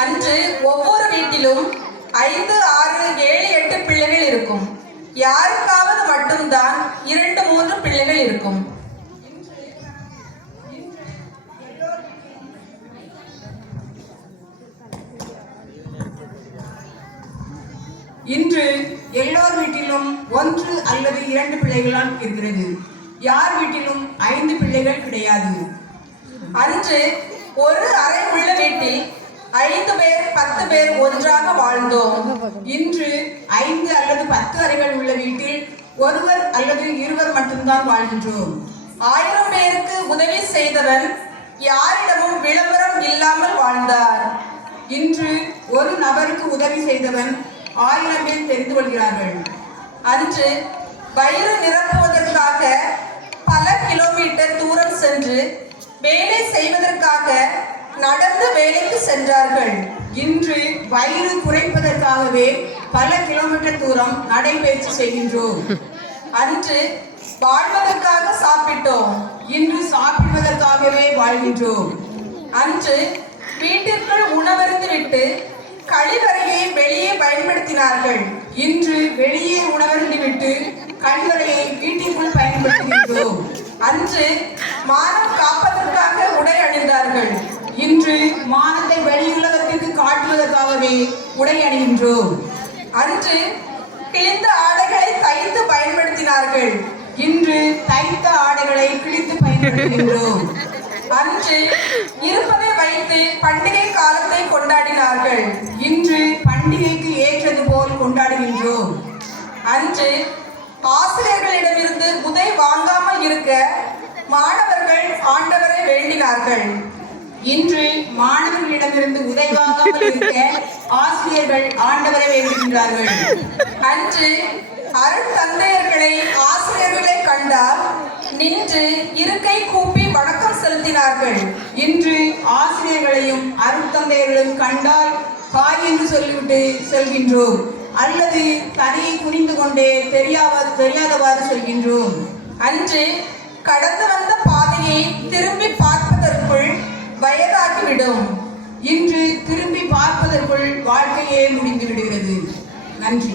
அன்று ஒவ்வொரு வீட்டிலும் 5, 6, 7, 8 பிள்ளைகள் இருக்கும். யாருக்காவது மட்டும்தான் 2, 3 பிள்ளைகள் இருக்கும். இன்று எல்லோர் வீட்டிலும் 1 அல்லது 2 பிள்ளைகளால் இருக்கிறது. யார் வீட்டிலும் 5 பிள்ளைகள் கிடையாது. அன்று ஒரு அறை உள்ள வீட்டில் 5 பேர் 10 பேர் ஒன்றாக வாழ்ந்தோம். இன்று 5 அல்லது 10 அறைகள் உள்ள வீட்டில் ஒருவர் அல்லது இருவர் மட்டும்தான் வாழ்கின்றோம். 1000 பேருக்கு உதவி செய்தவன் யாரிடமும் விளம்பரம் இல்லாமல் வாழ்ந்தார். இன்று ஒரு நபருக்கு உதவி செய்தவன் 1000 பேர் தெரிந்து கொள்கிறார்கள். அன்று வயிறு நிரப்புவதற்காக பல கிலோமீட்டர் தூரம் சென்று வேலை செய்வதற்காக நடந்து வேலைக்கு சென்றார்கள். இன்று வயிறு குறைப்பதற்காகவே பல கிலோமீட்டர் தூரம் நடைபயிற்சி செய்கின்றோம். அன்று வாழ்வதற்காக சாப்பிட்டோம். இன்று சாப்பிடுவதற்காகவே வாழ்கின்றோம். அன்று வீட்டிற்குள் உணவருந்துவிட்டு கழிவறையை வெளியே பயன்படுத்தினார்கள். இன்று வெளியே உணவருந்திவிட்டு கழிவறையை வீட்டிற்குள் பயன்படுத்துகின்றோம். அன்று மானம் காப்பதற்காக உடை அணிந்தார்கள். இன்று மானத்தை வெளியுலகத்திற்கு காட்டுவதற்காகவே உடை அணிகின்றோம். அன்று கிழிந்த ஆடைகளை தைத்து பயன்படுத்தினார்கள். இன்று தைத்த ஆடைகளை கிழித்து பயன்படுத்துகின்றோம். அன்று இருப்பதை வைத்து பண்டிகை காலத்தை கொண்டாடினார்கள். இன்று பண்டிகைக்கு ஏற்றது போல் கொண்டாடுகின்றோம். அன்று ஆசிரியர்களிடமிருந்து உதை வாங்காமல் இருக்க மாணவர்கள் ஆண்டவரை வேண்டினார்கள். இன்று மாணவர்களிடமிருந்து உதை வாங்காமல் இருக்க ஆசிரியர்கள் ஆண்டவரை வேண்டுகின்றார்கள். அன்று அருட்தந்தையர்களை ஆசிரியர்களை கண்டால் நின்று இருக்கை கூப்பி வணக்கம் செலுத்தினார்கள். இன்று ஆசிரியர்களையும் அருட்தந்தையர்களும் கண்டால் காய் என்று சொல்லிவிட்டு செல்கின்றோம், அல்லது தலையை குனிந்து கொண்டே தெரியாதவாறு செல்கின்றோம். அன்று கடந்து வந்த பாதையை திரும்பி பார்ப்பதற்குள் வயதாகிவிடும். இன்று திரும்பி பார்ப்பதற்குள் வாழ்க்கையே முடிந்து விடுகிறது. நன்றி.